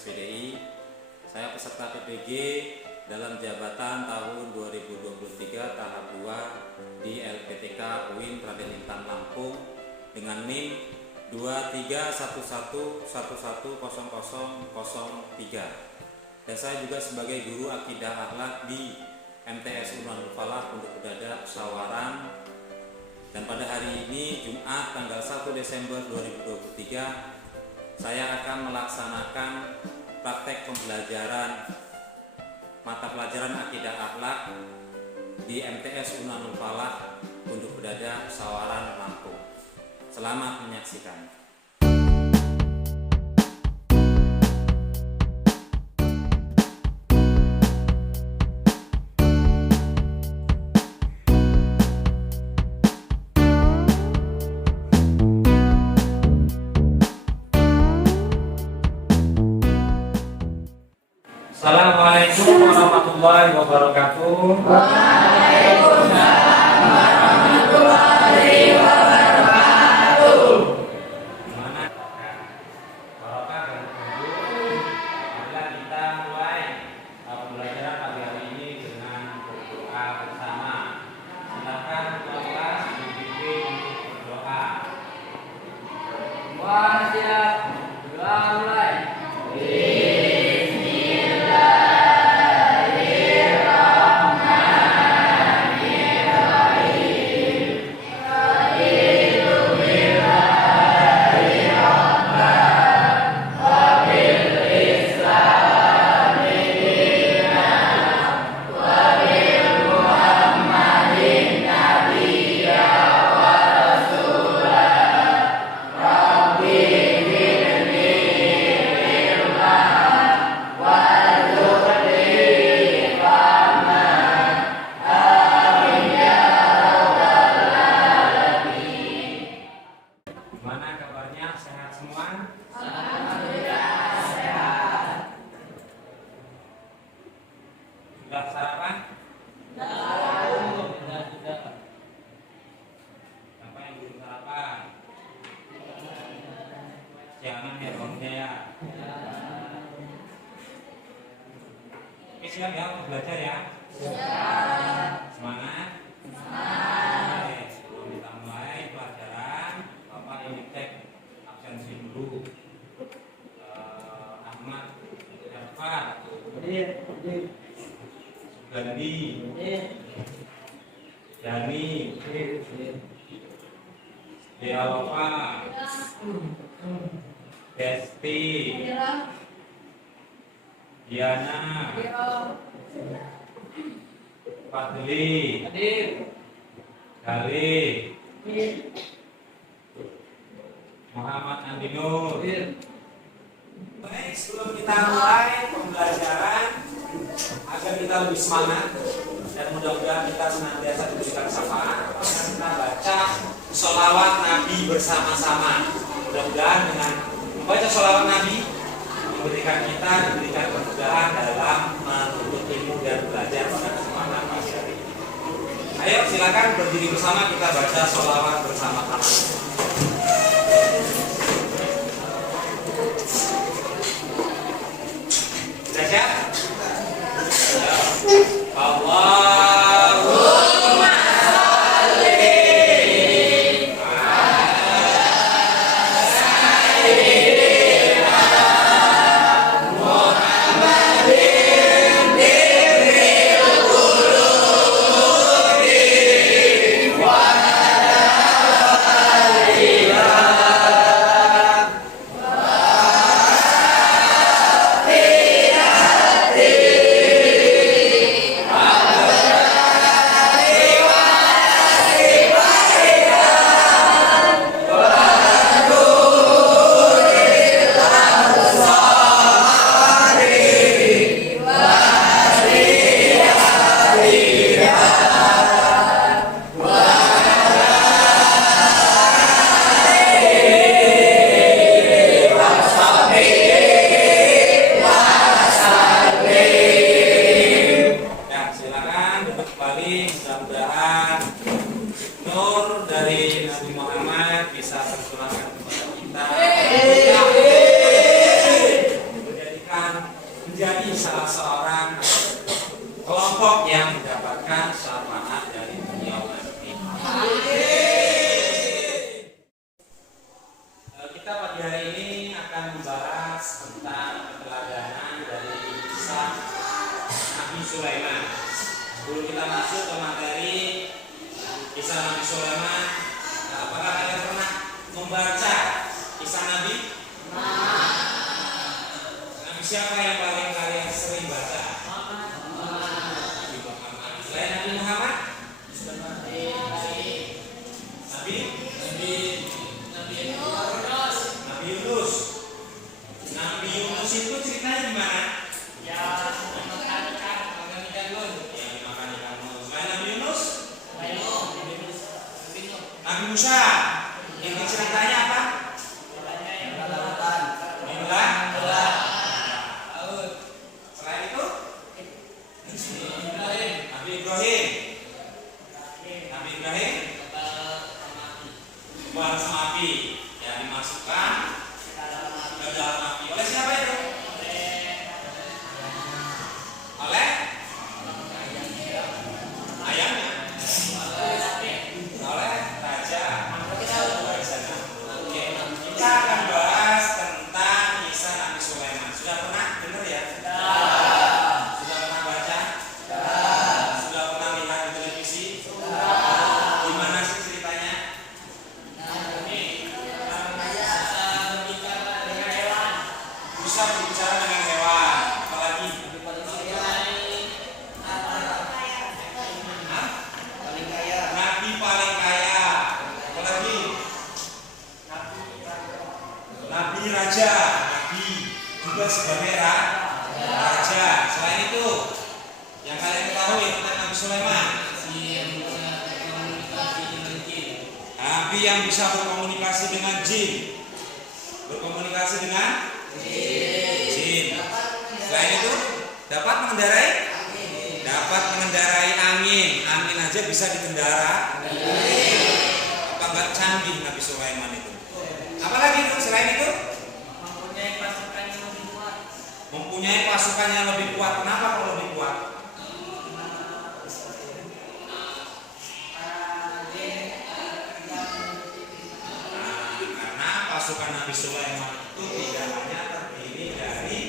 Polres PDI. Saya peserta PPG dalam jabatan tahun 2023 tahap 2 di LPTK UIN Raden Intan Lampung dengan NIM 2311110003. Dan saya juga sebagai guru akidah akhlak di MTS Unanul Falah Pondok Bedada Sawaran. Dan pada hari ini Jumat tanggal 1 Desember 2023 saya akan melaksanakan praktek pembelajaran mata pelajaran akidah akhlak di MTS Unanul Falah Pondok Bedada Sawaran Lampung. Selamat menyaksikan. Assalamualaikum warahmatullahi wabarakatuh. Waalaikumsalam warahmatullahi wabarakatuh. Gimana? Barokah dan berkumpul. Marilah kita mulai pembelajaran pagi hari ini dengan berdoa bersama. Silakan kelas dipimpin untuk berdoa. Wah, siap. Doa mulai. Gimana kabarnya? Sehat semua? Alhamdulillah sehat. Sudah sarapan? Sudah. Siapa yang belum sarapan? Jangan ya bangnya ya. Oke, siap ya untuk belajar ya. Semangat. Oke, sebelum kita mulai pelajaran, Bapak ini cek absensi dulu. Ahmad, Irfan, Sugandi, Yani, Dialova, Desti, Diana, Fadli, Gali, Muhammad Andi Nur. Baik, sebelum kita mulai pembelajaran agar kita lebih semangat dan mudah-mudahan kita senantiasa diberikan syafaat, maka kita baca sholawat Nabi bersama-sama. Mudah-mudahan dengan membaca sholawat Nabi diberikan kemudahan dalam menuntut ilmu dan belajar pada kesempatan pagi hari ini. Ayo silakan berdiri bersama, kita baca sholawat bersama-sama. Sudah siap? Allahumma sholli ala sayyidina Muhammadin diril qulubi wa bisa tersurahkan kepada kita. kelompok yang mendapatkan syafaat dari beliau nanti. Kita pagi hari ini akan membahas tentang keteladanan dari kisah Nabi Sulaiman. Sebelum kita masuk ke materi kisah Nabi Sulaiman, apakah kalian pernah membaca kisah Nabi? Nabi siapa yang paling kalian sering baca? Nabi Muhammad. Selain Nabi Muhammad? Nabi Yunus. Nabi Yunus itu ceritanya gimana? Ya, dimakan ikan nun. Selain Nabi Yunus? Nabi Musa. Itu ceritanya apa? Selain itu? Nabi Ibrahim. Nabi Ibrahim buat sama api, ya dimasukkan ke dalam api. Oleh siapa itu? Oleh ayahnya. Oleh raja. Oke, kita akan bahas tentang kisah Nabi Sulaiman. Sudah pernah dengar ya? Sudah pernah baca? Sudah pernah lihat di televisi? Gimana sih ceritanya? Bisa berbicara dengan hewan. Apalagi? Nabi paling kaya. Apalagi? Nabi raja. Nabi juga sebagai raja. Selain itu, yang kalian ketahui tentang Nabi Sulaiman, Nabi yang bisa berkomunikasi dengan jin. Berkomunikasi dengan jin. Selain itu, dapat mengendarai angin. Angin aja bisa dikendara. Apa enggak canggih Nabi Sulaiman itu? Apalagi itu selain itu? Mempunyai pasukan yang lebih kuat. Kenapa kok lebih kuat? Karena pasukan Nabi Sulaiman itu tidak hanya terdiri dari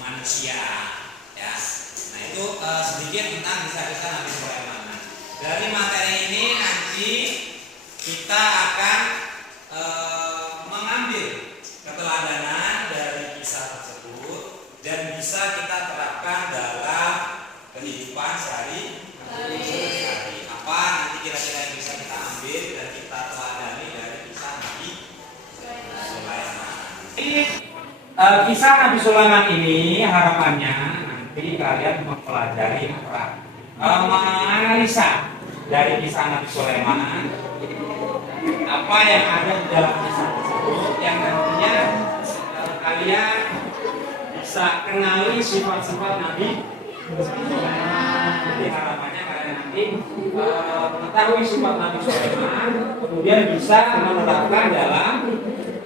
manusia, ya. Nah itu sedikit tentang kisah-kisah Nabi Sulaiman. Nah, dari materi ini nanti kita akan mengambil keteladanan dari kisah tersebut dan bisa kita terapkan dalam kehidupan sehari-hari. Apa nanti kira-kira yang bisa kita ambil dan kita teladani dari kisah Nabi Sulaiman. Kisah Nabi Sulaiman ini harapannya nanti kalian mempelajari menganalisa dari kisah Nabi Sulaiman apa yang ada di dalam kisah tersebut yang nantinya kalian bisa kenali sifat-sifat Nabi Sulaiman. Jadi harapannya kalian nanti mengetahui sifat Nabi Sulaiman, kemudian bisa menerapkan dalam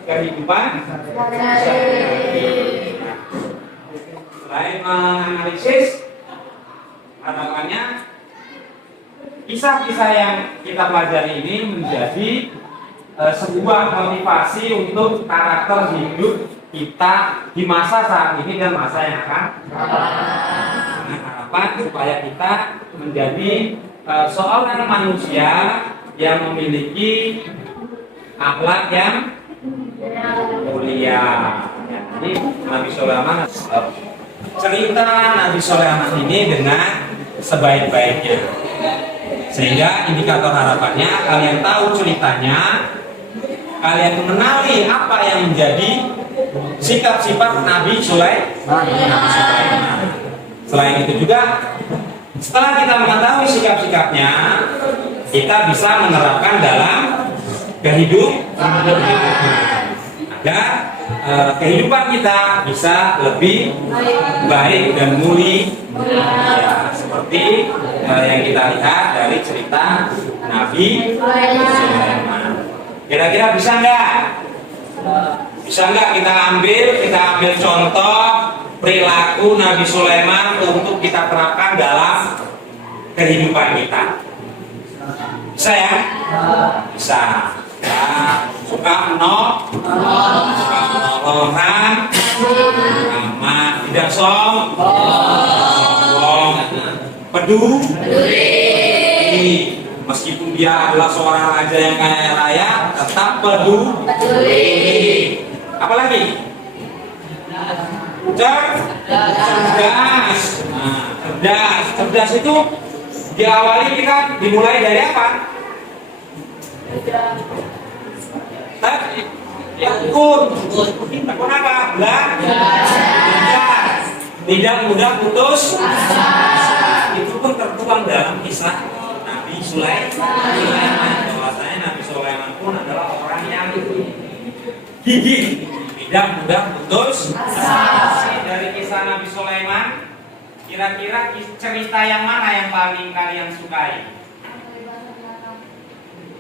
kehidupan sehari-hari. Selain menganalisis, harapannya kisah-kisah yang kita pelajari ini menjadi sebuah motivasi untuk karakter hidup kita di masa saat ini dan masa yang akan datang. Dengan harapan supaya kita menjadi seorang manusia yang memiliki akhlak yang mulia. Jadi Nabi Sulaiman, cerita Nabi Sulaiman ini dengan sebaik-baiknya, sehingga indikator harapannya kalian tahu ceritanya, kalian mengenali apa yang menjadi sikap-sifat Nabi Sulaiman. Selain itu juga, setelah kita mengetahui sikap-sikapnya, kita bisa menerapkan dalam kehidupan agar kehidupan kita bisa lebih baik dan mulia, ya, seperti yang kita lihat dari cerita Nabi Sulaiman. Kira-kira bisa nggak? Bisa nggak kita ambil contoh perilaku Nabi Sulaiman untuk kita terapkan dalam kehidupan kita. Bisa ya? Bisa. Ya, suka menolong, ramah, tidak sombong, peduli. Meskipun dia adalah seorang raja yang kaya raya, tetap peduli. Apalagi? Cerdas. Nah, cerdas itu diawali kita dimulai dari apa? Tekun apa? Belajar. Tidak mudah putus asa. Itu pun tertuang dalam kisah Nabi Sulaiman. Bahwasanya Nabi Sulaiman pun adalah orang yang gigih, tidak mudah putus asa. Dari kisah Nabi Sulaiman, kira-kira cerita yang mana yang paling kalian sukai?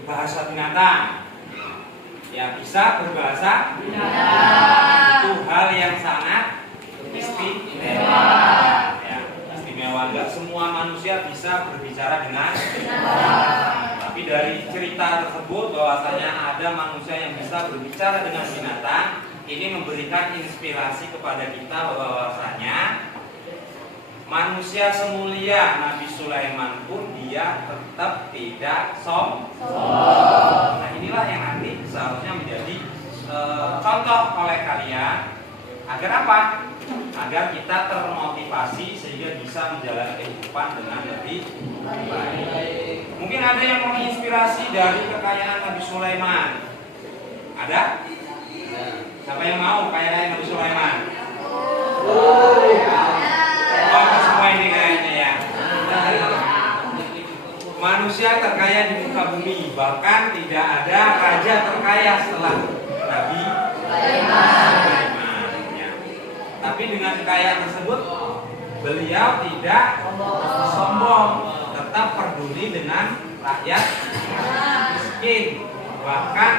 Bahasa binatang. Ya, bisa berbahasa binatang. Itu hal yang sangat istimewa. Ya, istimewa. Enggak semua manusia bisa berbicara dengan binatang. Tapi dari cerita tersebut bahwasanya ada manusia yang bisa berbicara dengan binatang, ini memberikan inspirasi kepada kita bahwasanya manusia semulia Nabi Sulaiman pun dia tetap tidak sombong. Nah, inilah yang nanti seharusnya menjadi contoh oleh kalian agar apa? Agar kita termotivasi sehingga bisa menjalani kehidupan dengan lebih baik. Mungkin ada yang menginspirasi dari kekayaan Nabi Sulaiman. Ada? Siapa yang mau kaya Nabi Sulaiman? Semua ini kayaknya ya. Manusia terkaya di muka bumi, bahkan tidak ada raja terkaya setelah Nabi Sulaiman. Ya. Tapi dengan kekayaan tersebut, beliau tidak sombong, tetap peduli dengan rakyat miskin, bahkan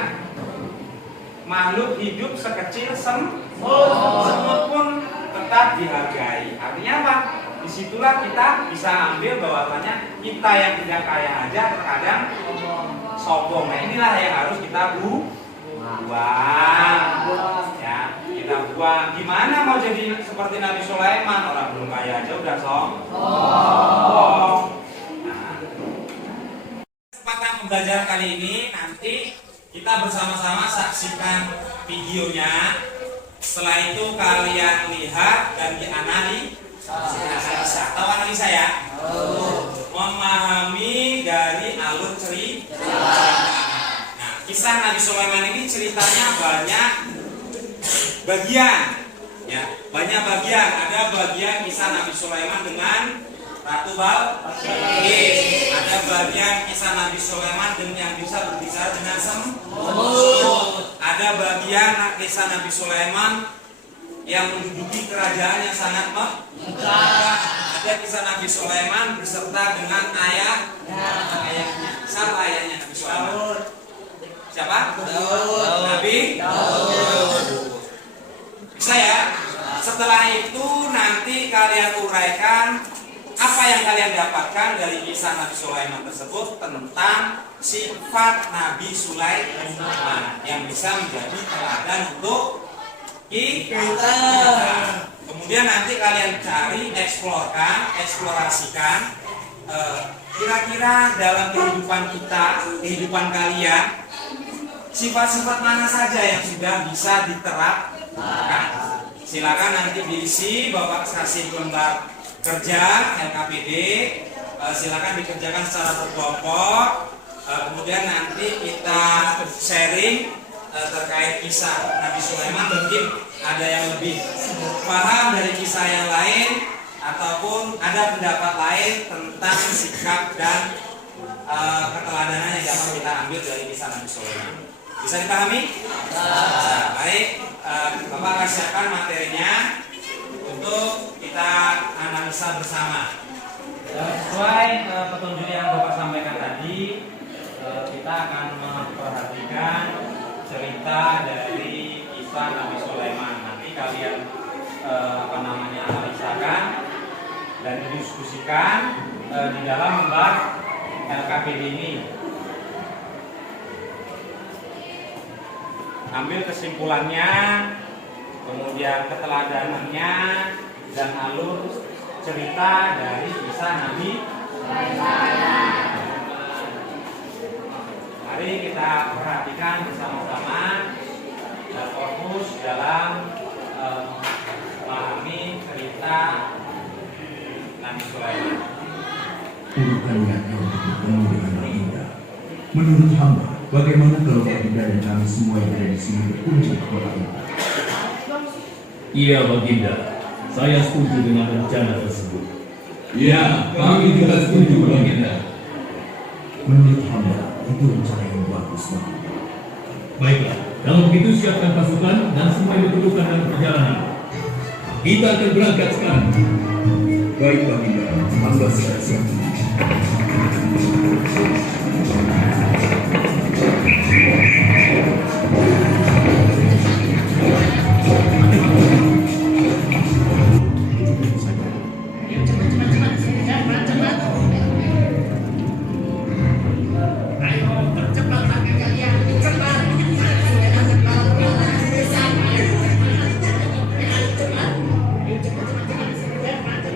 makhluk hidup sekecil semut pun tetap dihargai. Artinya apa? Disitulah kita bisa ambil bahwasanya kita yang tidak kaya aja terkadang sombong. Nah, inilah yang harus kita buang. Ya, kita buang. Gimana mau jadi seperti Nabi Sulaiman? Orang belum kaya aja udah sombong. Nah, kesempatan pembelajaran kali ini nanti kita bersama-sama saksikan videonya. Setelah itu kalian lihat dan dianalisa. Tahu analisa ya? Memahami dari alur cerita. Nah, kisah Nabi Sulaiman ini ceritanya banyak bagian. Ya, banyak bagian. Ada bagian kisah Nabi Sulaiman dengan Ratu Balqis. Ada bagian kisah Nabi Sulaiman yang bisa berbicara dengan semut. Ada bagian kisah Nabi Sulaiman yang menduduki kerajaan yang sangat megah. Ada kisah Nabi Sulaiman beserta dengan ayahnya. Siapa ayahnya Nabi Sulaiman? Siapa? Nabi Daud. Bisa ya? Setelah itu nanti kalian uraikan apa yang kalian dapatkan dari kisah Nabi Sulaiman tersebut tentang sifat Nabi Sulaiman yang bisa menjadi teladan untuk kita. Kemudian nanti kalian cari, eksplorasikan kira-kira dalam kehidupan kita, kehidupan kalian, sifat-sifat mana saja yang sudah bisa diterapkan. Silakan nanti diisi, Bapak kasih lembar kerja LKPD, silakan dikerjakan secara berkelompok. Kemudian nanti kita sharing terkait kisah Nabi Sulaiman. Mungkin ada yang lebih paham dari kisah yang lain ataupun ada pendapat lain tentang sikap dan keteladanan yang dapat kita ambil dari kisah Nabi Sulaiman. Bisa dipahami? Baik, Bapak akan siapkan materinya untuk kita analisa bersama. Sesuai petunjuk yang Bapak sampaikan tadi, kita akan memperhatikan cerita dari kisah Nabi Sulaiman. Nanti kalian dan didiskusikan di dalam lembar LKPD ini. Ambil kesimpulannya, kemudian keteladanannya, dan alur cerita dari kisah Nabi. Mari kita perhatikan bersama-sama dan fokus dalam memahami cerita Nabi Sulaiman. Urutannya yang bertemu dengan Baginda. Menurut hamba, bagaimana kalau Baginda dan kami semua yang ada di sini berkunjung ke kota ini? Iya, Baginda. Saya setuju dengan rencana tersebut. Ya, kami juga setuju, Baginda. Menurut hamba, itu rencana yang bagus, Baginda. Baiklah, kalau begitu siapkan pasukan dan semua yang diperlukan dalam perjalanan. Kita akan berangkat sekarang. Baik, Baginda. Hamba siap-siap.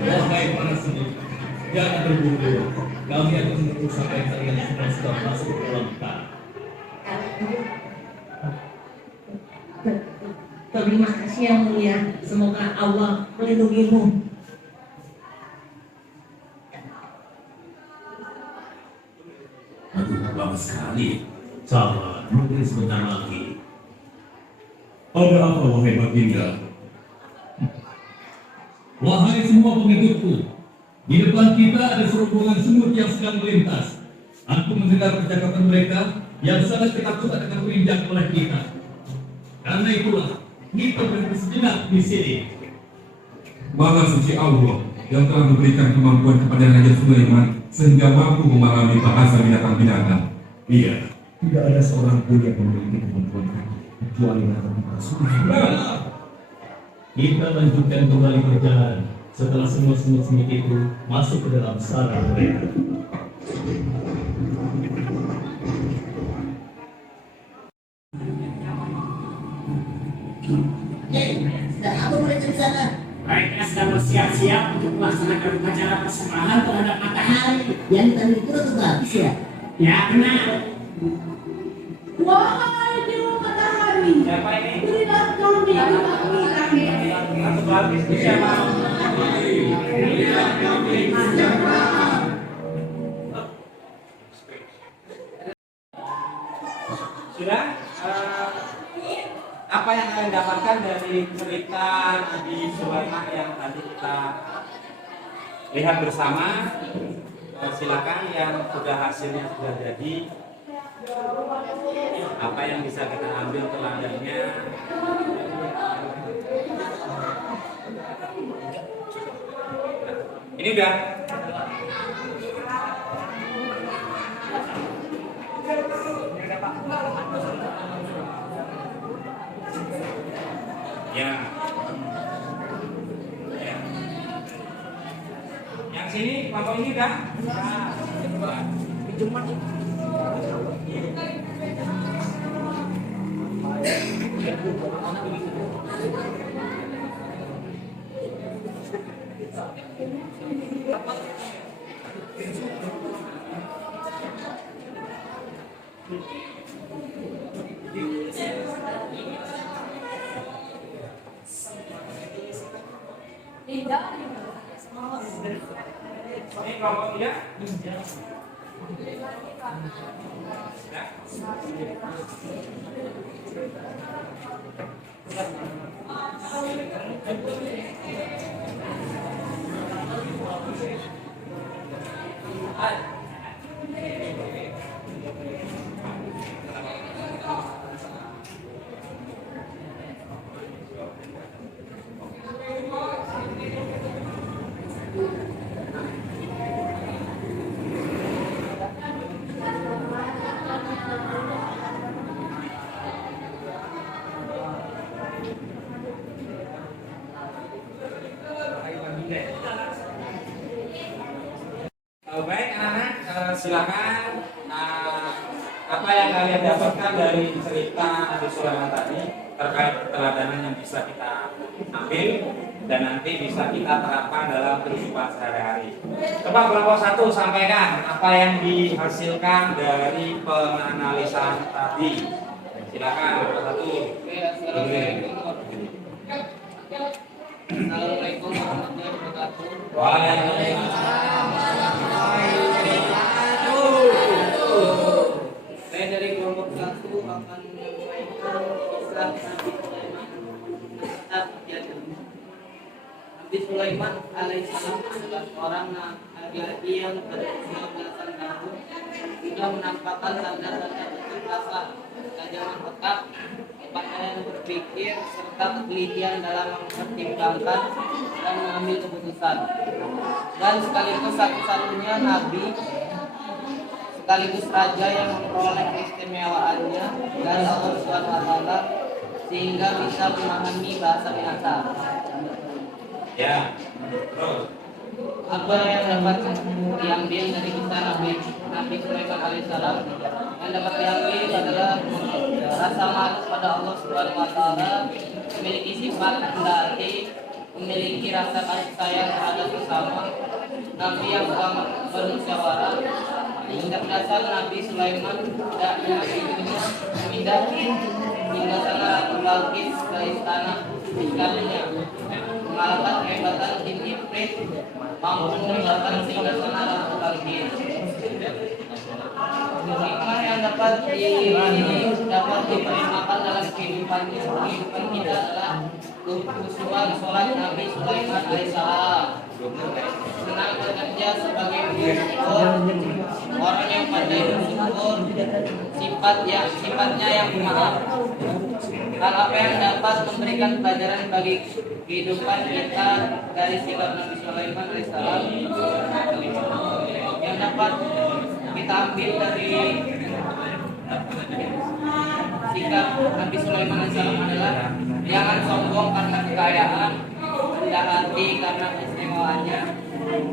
Wahai para sendiri, jangan terburu-buru. Kami akan menunggu sampai kalian semua sudah masuk ke dalam tanah. Terima kasih yang mulia. Semoga Allah melindungimu. Aduh, bagus sekali. Sabar, mungkin sebentar lagi. Ada apa, wahai Baginda? Wahai semua pengikutku, di depan kita ada serombongan semut yang sedang melintas. Aku mendengar percakapan mereka yang sangat ketakutan akan terinjak oleh kita. Karena itulah kita berhenti sejenak di sini. Maha suci Allah yang telah memberikan kemampuan kepada Raja Sulaiman sehingga mampu memahami bahasa binatang-binatang. Iya, tidak ada seorang pun yang memiliki kemampuan itu, kecuali Nabi Rasulullah. Kita lanjutkan kembali perjalanan setelah semua semut-semut itu masuk ke dalam sarang mereka. Dan apa mereka di sana? Mereka sedang bersiap-siap untuk melaksanakan upacara persembahan terhadap matahari. Yang tadi itu tuh bagus ya. Ya, benar. Wahai dewa matahari, Siapa ini? berilah kami waktu terakhir. Satu habis siapa? Sudah? Apa yang kalian dapatkan dari cerita Nabi Sulaiman yang tadi kita lihat bersama? Silakan yang sudah hasilnya sudah jadi. Apa yang bisa kita ambil teladannya? Ini udah. Ya. Ya. Yang sini, kelompok ini udah. Ini kelompok dia. silakan apa yang kalian dapatkan dari cerita Nabi Sulaiman tadi terkait keteladanan yang bisa kita ambil dan nanti bisa kita terapkan dalam kehidupan sehari-hari. Coba kelompok 1 sampaikan apa yang dihasilkan dari penganalisan tadi. Silakan kelompok 1. Assalamualaikum warahmatullahi wabarakatuh. Waalaikumsalam. Saya dari kelompok 1 akan menyampaikan kisah Nabi Sulaiman tentang kejadian. Nabi Sulaiman alaihissalam adalah seorang laki-laki yang berusia belasan tahun sudah menampakkan tanda-tanda kecerdasan, ketajaman otak, kepandaian berpikir, serta ketelitian dalam mempertimbangkan dan mengambil keputusan. Dan sekaligus satu-satunya nabi sekaligus raja yang memperoleh keistimewaannya dari Allah SWT sehingga bisa memahami bahasa binatang. Ya, terus. Apa yang dapat diambil dari kisah Nabi Sulaiman alaihissalam? Yang dapat diambil adalah rasa malu pada Allah SWT, memiliki sifat rendah hati, memiliki rasa kasih sayang terhadap sesama, Nabi yang bermusyawarah, kecerdasan Nabi Sulaiman tidak memindah hingga sana Ratu Balqis ke istana ikannya, mengalahkan kehebatan Jin Ifrit, mampu meninggalkan singgasana Ratu Balqis. Hikmah yang dapat diperlihatkan dalam kehidupan kita adalah kehusuan sholat Nabi Sulaiman alaihissalam, senang bekerja sebagai buruh, orang yang pandai bersyukur, sifatnya yang pemaaf. Hal apa yang dapat memberikan pelajaran bagi kehidupan kita dari sikap Nabi Sulaiman alaihissalam? Yang dapat kita ambil dari sikap Nabi Sulaiman alaihissalam adalah jangan sombong karena kekayaan, rendah hati karena keistimewaannya,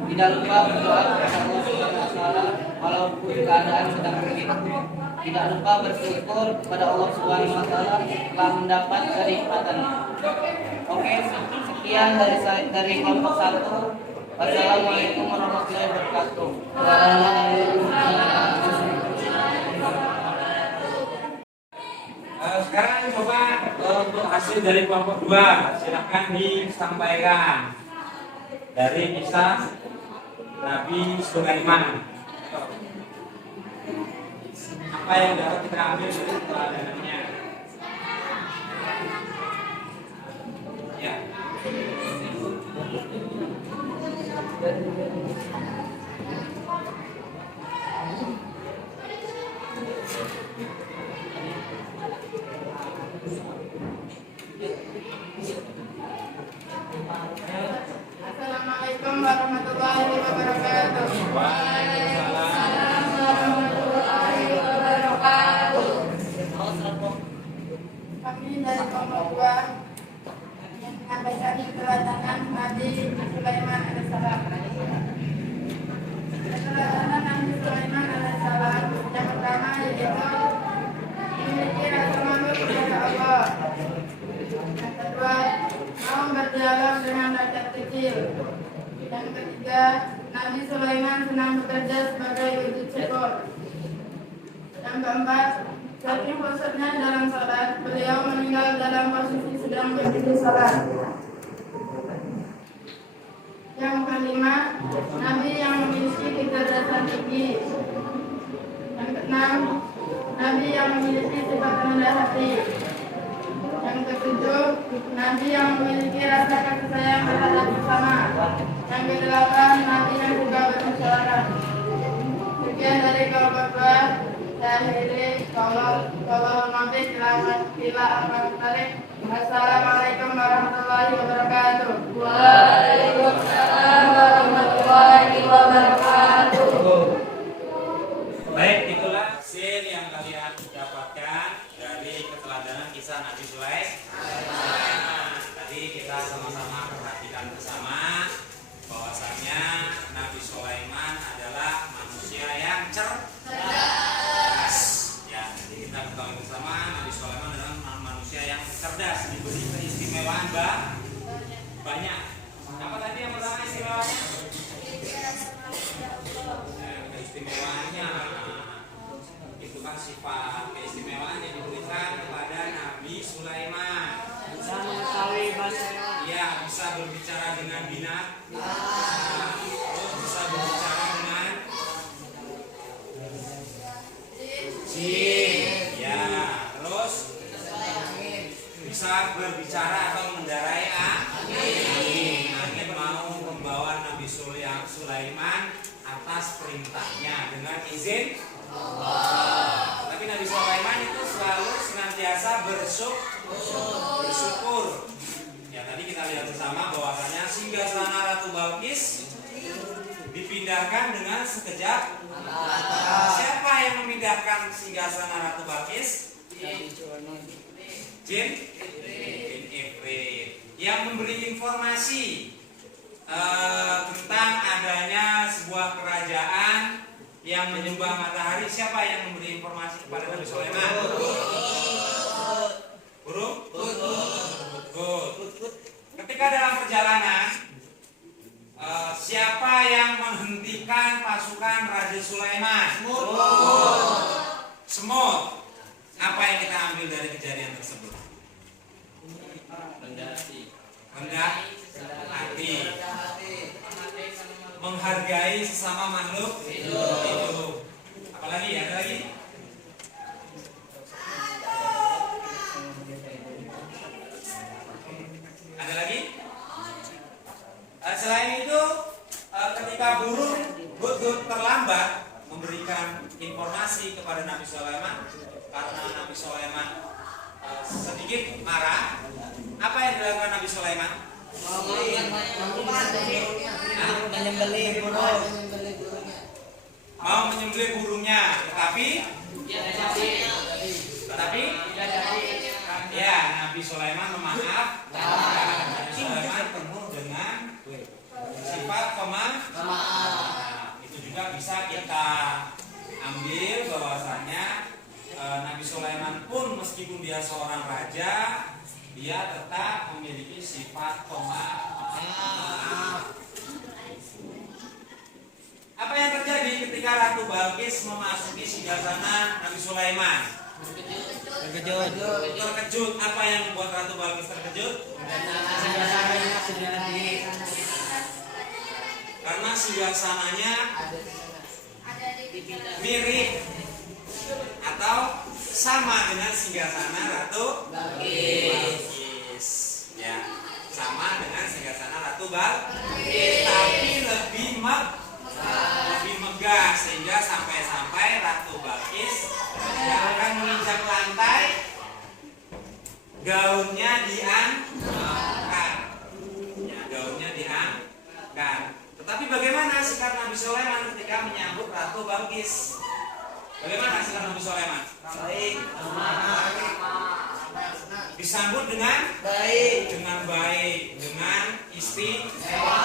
tidak lupa berdoa kepada Allah SWT walaupun keadaan sedang sulit, tidak lupa bersyukur kepada Allah SWT telah mendapat kenikmatannya. Oke, sekian dari kelompok 1. Wassalamualaikum warahmatullahi wabarakatuh. Sekarang coba untuk hasil dari kelompok 2, silakan disampaikan dari kisah Nabi Sulaiman. Apa yang dapat kita ambil dari pelajarannya? Ya. Assalamualaikum warahmatullahi wabarakatuh. Waalaikumsalam warahmatullahi wabarakatuh. Kami dari kelompok 2 menyampaikan keteladanan Nabi Sulaiman alaihissalam. Keteladanan Nabi Sulaiman alaihissalam yang pertama yaitu memiliki rasa malu kepada Allah. Yang kedua, mau berdialog dengan rakyat kecil. Yang ketiga, Nabi Sulaiman senang bekerja sebagai wujud syukur. Yang keempat, saking khusyuknya dalam sholat, beliau meninggal dalam posisi sedang berdiri sholat. Yang kelima, Nabi yang memiliki kecerdasan tinggi. Yang keenam, Nabi yang memiliki sifat rendah hati. Yang ketujuh, Nabi yang memiliki rasa kasih sayang terhadap sesama. Yang kedelapan, Nabi yang juga bermusyawarah. Sekian dari kelompok 2. Saya akhiri, kalau nanti bila akan tarik. Assalamualaikum warahmatullahi wabarakatuh. Waalaikumsalam warahmatullahi wabarakatuh. Baik, itulah hasil yang kalian dapatkan dari keteladanan kisah Nabi Sulaiman. Tadi kita sama-sama perhatikan bersama bahwasanya Nabi Sulaiman adalah manusia yang cerdas. Ya, jadi kita ketahui bersama Nabi Sulaiman adalah manusia yang cerdas, diberi keistimewaan banyak. Apa tadi yang pertama istimewanya? Keistimewaannya itu kan sifat keistimewaan yang diberikan kepada Nabi Sulaiman. Bisa mengetahui bahasa hewan. Iya, bisa berbicara dengan binatang. Terus bisa berbicara dengan jin. Ya, terus bisa berbicara atau mengendarai angin. Angin mau membawa Nabi Sulaiman atas perintahnya dengan izin Allah. Tapi Nabi Sulaiman itu selalu senantiasa bersyukur. Ya, tadi kita lihat bersama bahwasanya singgasana Ratu Balqis dipindahkan dengan sekejap mata. Siapa yang memindahkan singgasana Ratu Balqis? Jin Ifrit yang memberi informasi tentang adanya sebuah kerajaan yang menyembah matahari. Siapa yang memberi informasi kepada Nabi Sulaiman? Burung? Ketika dalam perjalanan, siapa yang menghentikan pasukan Raja Sulaiman? Semut. Apa yang kita ambil dari kejadian tersebut? Rendah hati, menghargai sesama makhluk hidup. Apalagi? Ada lagi? Ada lagi? Selain itu, ketika burung hudhud terlambat memberikan informasi kepada Nabi Sulaiman, karena Nabi Sulaiman sedikit marah, apa yang dilakukan Nabi Sulaiman? Mau menyembelih burungnya, tetapi ya, Nabi Sulaiman memaafkan. Nabi Sulaiman penuh dengan sifat pemaaf. Itu juga bisa kita ambil bahwasanya Nabi Sulaiman pun meskipun dia seorang raja, dia tetap memiliki sifat pemaaf. Apa yang terjadi ketika Ratu Balqis memasuki singgasana Nabi Sulaiman? Terkejut. Apa yang membuat Ratu Balqis terkejut? Karena singgasananya mirip atau sama dengan singgasana Ratu Balqis. Ya, sama dengan singgasana Ratu Balqis, tapi lebih megah, sehingga sampai Ratu Balqis tidak akan menginjak lantai, gaunnya diangkat. Ya, gaunnya diangkat. Tetapi bagaimana sikap Nabi Sulaiman ketika menyambut Ratu Balqis? Bagaimana sikap Nabi Sulaiman? Baik. Disambut dengan baik, dengan istimewa.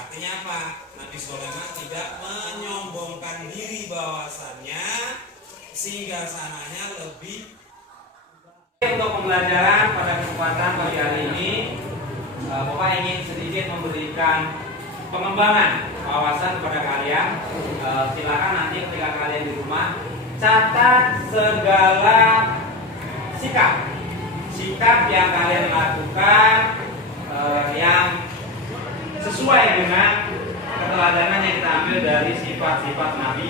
Artinya apa? Nabi Sulaiman tidak menyombongkan diri bahwasannya singgasananya lebih. Untuk pembelajaran pada kesempatan pagi hari ini, Bapak ingin sedikit memberikan pengembangan wawasan kepada kalian. Silakan nanti ketika kalian di rumah catat segala sikap yang kalian lakukan yang sesuai dengan keteladanan yang kita ambil dari sifat-sifat Nabi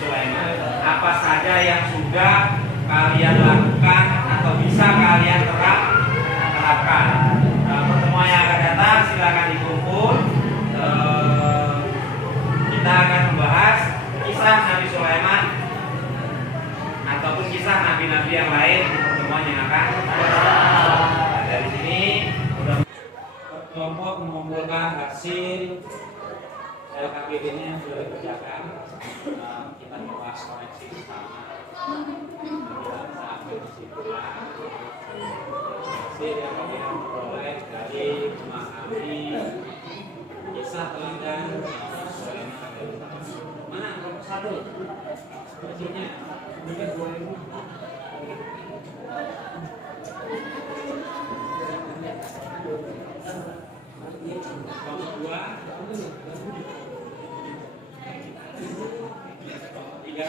Sulaiman. Apa saja yang sudah kalian lakukan atau bisa kalian terapkan. Pertemuan yang akan datang silakan dikumpul. Kita akan membahas kisah Nabi Sulaiman ataupun kisah nabi-nabi yang lain di pertemuan yang akan datang. Dari sini kelompok mengumpulkan hasil LKPD-nya yang sudah dikerjakan. Kita membahas koneksi bersama. Kita bisa ambil kesimpulan hasil yang kalian peroleh dari memahami kisah teladan Sulaiman. Mana satu. Berikutnya. Juga 2000. Kelompok 2. 3.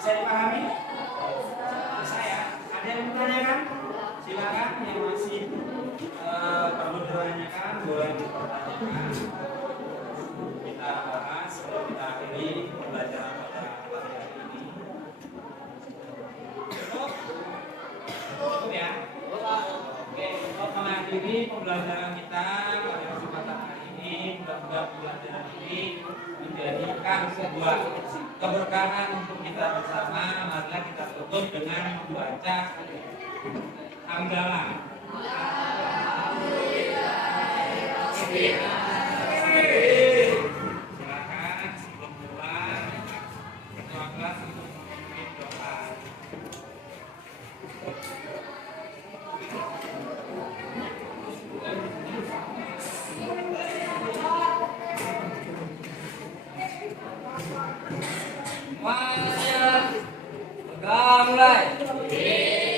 Bisa dipahami? Bisa ya? Ada yang bertanyakan? Silakan yang masih perlu ditanyakan boleh dipertanyakan. Kita bahas sebelum kita akhiri pembelajaran pada pagi hari ini. Cukup? Cukup ya? Oke, untuk mengakhiri pembelajaran kita pada kesempatan hari ini, mudah-mudahan pembelajaran ini menjadikan sebuah keberkahan untuk kita bersama. Marilah kita tutup dengan membaca hamdalah. Silakan sebelum mulai ketua kelas untuk memimpin doa. Semuanya pegang mulai.